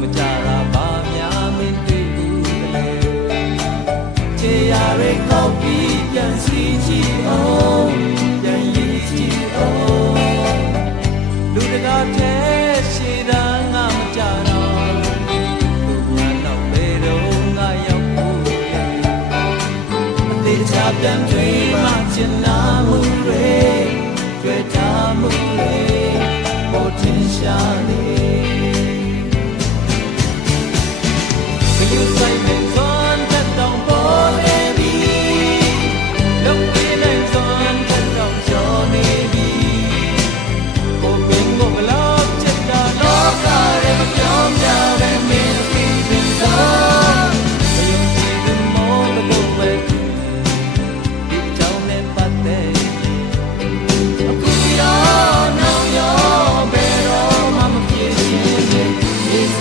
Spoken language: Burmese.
မကြတာဘာများမင်းတွေ့ဘူးလဲခြေရာတွေကောက်ပြီးပြန်စီကြည့်အောင်ပြန်ရည်ကြည့်အောင်လူတကာတဲ့ရှည်တန်းငါမကြတော့ဘုရားနောက်ဘယ်တော့ငါရောက်ဖို့အသေးချာပြန်တွေ့မှချင် you say